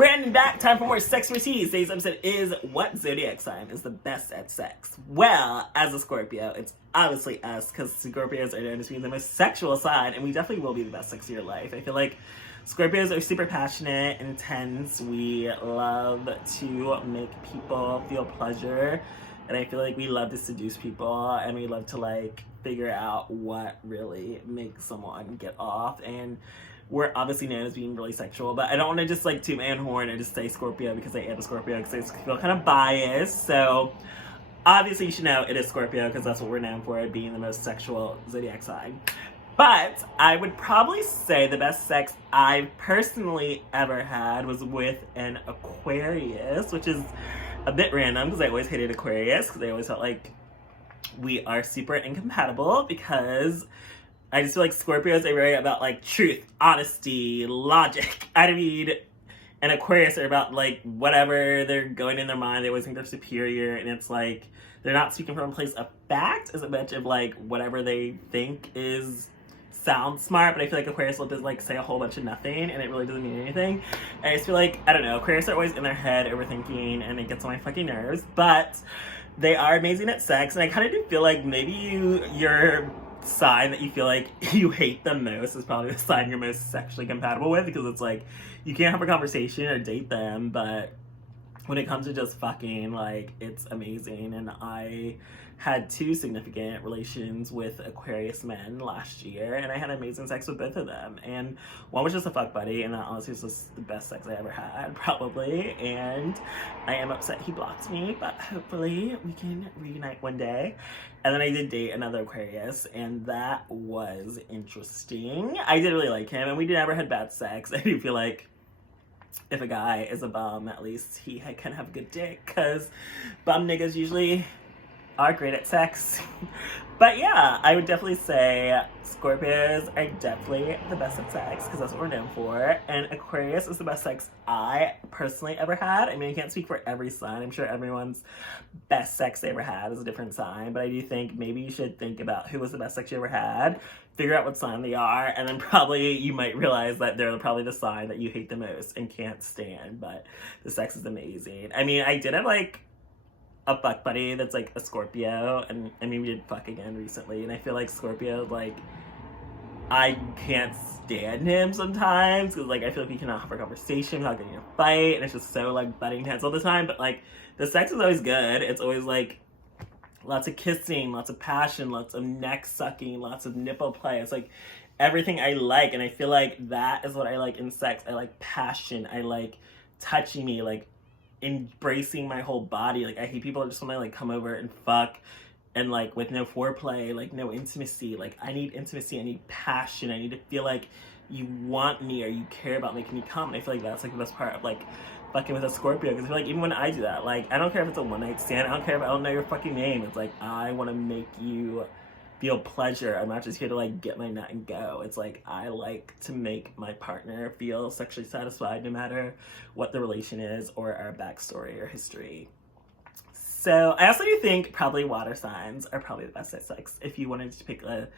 Brandon back, time for more SexxxPerTease. Today's episode is what Zodiac sign is the best at sex? Well, as a Scorpio, it's obviously us, because Scorpios are known as being the most sexual sign, and we definitely will be the best sex of your life. I feel like Scorpios are super passionate, intense. We love to make people feel pleasure, and I feel like we love to seduce people, and we love to like figure out what really makes someone get off. And we're obviously known as being really sexual, but I don't want to just like toot my own horn and just say Scorpio because I am a Scorpio, because I feel kind of biased. So obviously you should know it is Scorpio because that's what we're known for, being the most sexual zodiac sign. But I would probably say the best sex I've personally ever had was with an Aquarius, which is a bit random because I always hated Aquarius because I always felt like we are super incompatible, because I just feel like Scorpios are very about like truth, honesty, logic. I mean, and Aquarius are about like whatever they're going in their mind. They always think they're superior, and it's like they're not speaking from a place of fact as much of like whatever they think sounds smart. But I feel like Aquarius will just like say a whole bunch of nothing, and it really doesn't mean anything. And I just feel like, I don't know, Aquarius are always in their head overthinking, and it gets on my fucking nerves. But they are amazing at sex, and I kind of do feel like maybe your sign that you feel like you hate the most is probably the sign you're most sexually compatible with, because it's like you can't have a conversation or date them, but when it comes to just fucking, like, it's amazing. And I had 2 significant relations with Aquarius men last year, and I had amazing sex with both of them. And one was just a fuck buddy, and that honestly was just the best sex I ever had, probably. And I am upset he blocked me, but hopefully we can reunite one day. And then I did date another Aquarius, and that was interesting. I did really like him, and we never had bad sex. I do feel like if a guy is a bum, at least he can have a good dick, because bum niggas usually are great at sex. But yeah, I would definitely say Scorpios are definitely the best at sex, because that's what we're known for. And Aquarius is the best sex I personally ever had. I mean, I can't speak for every sign. I'm sure everyone's best sex they ever had is a different sign. But I do think maybe you should think about who was the best sex you ever had, figure out what sign they are, and then probably you might realize that they're probably the sign that you hate the most and can't stand. But the sex is amazing. I mean, I did have like a fuck buddy that's like a Scorpio, and I mean, we did fuck again recently, and I feel like Scorpio, like, I can't stand him sometimes, because like I feel like we cannot have a conversation without getting in a fight, and it's just so like butting heads all the time. But like the sex is always good. It's always like lots of kissing, lots of passion, lots of neck sucking, lots of nipple play. It's like everything I like, and I feel like that is what I like in sex. I like passion. I like touching me, like embracing my whole body. Like I hate people that just want to like come over and fuck, and like with no foreplay, like no intimacy. Like I need intimacy, I need passion, I need to feel like you want me or you care about making me come. And I feel like that's like the best part of like fucking with a Scorpio, because I feel like even when I do that, like I don't care if it's a one night stand, I don't care if I don't know your fucking name. It's like I want to make you feel pleasure. I'm not just here to like get my nut and go. It's like I like to make my partner feel sexually satisfied, no matter what the relation is or our backstory or history. So I also do think probably water signs are probably the best at sex if you wanted to pick a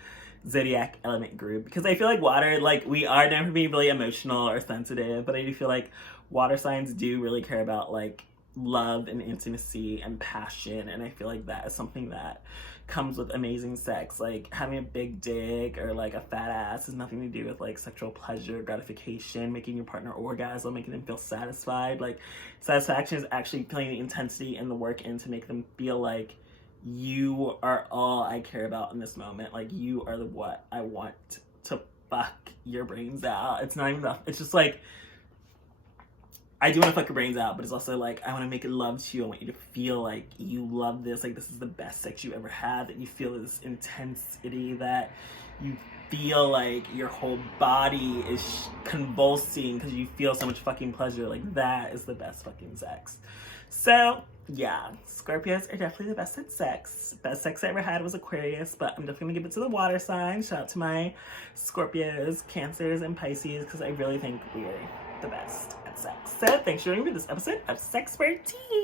zodiac element group, because I feel like water, like we are known for being really emotional or sensitive, but I do feel like water signs do really care about like love and intimacy and passion, and I feel like that is something that comes with amazing sex. Like having a big dick or like a fat ass has nothing to do with like sexual pleasure, gratification, making your partner orgasm, making them feel satisfied. Like satisfaction is actually putting the intensity and the work in to make them feel like you are all I care about in this moment. Like you are the what I want to fuck your brains out. It's not even that. It's just like I do want to fuck your brains out, but it's also like I want to make love to you. I want you to feel like you love this, like this is the best sex you ever had, that you feel this intensity, that you feel like your whole body is convulsing because you feel so much fucking pleasure. Like that is the best fucking sex. So yeah, Scorpios are definitely the best at sex. Best sex I ever had was Aquarius, but I'm definitely gonna give it to the water sign. Shout out to my Scorpios, Cancers, and Pisces, because I really think we're the best at sex. So thanks for joining me for this episode of SexxPerTease.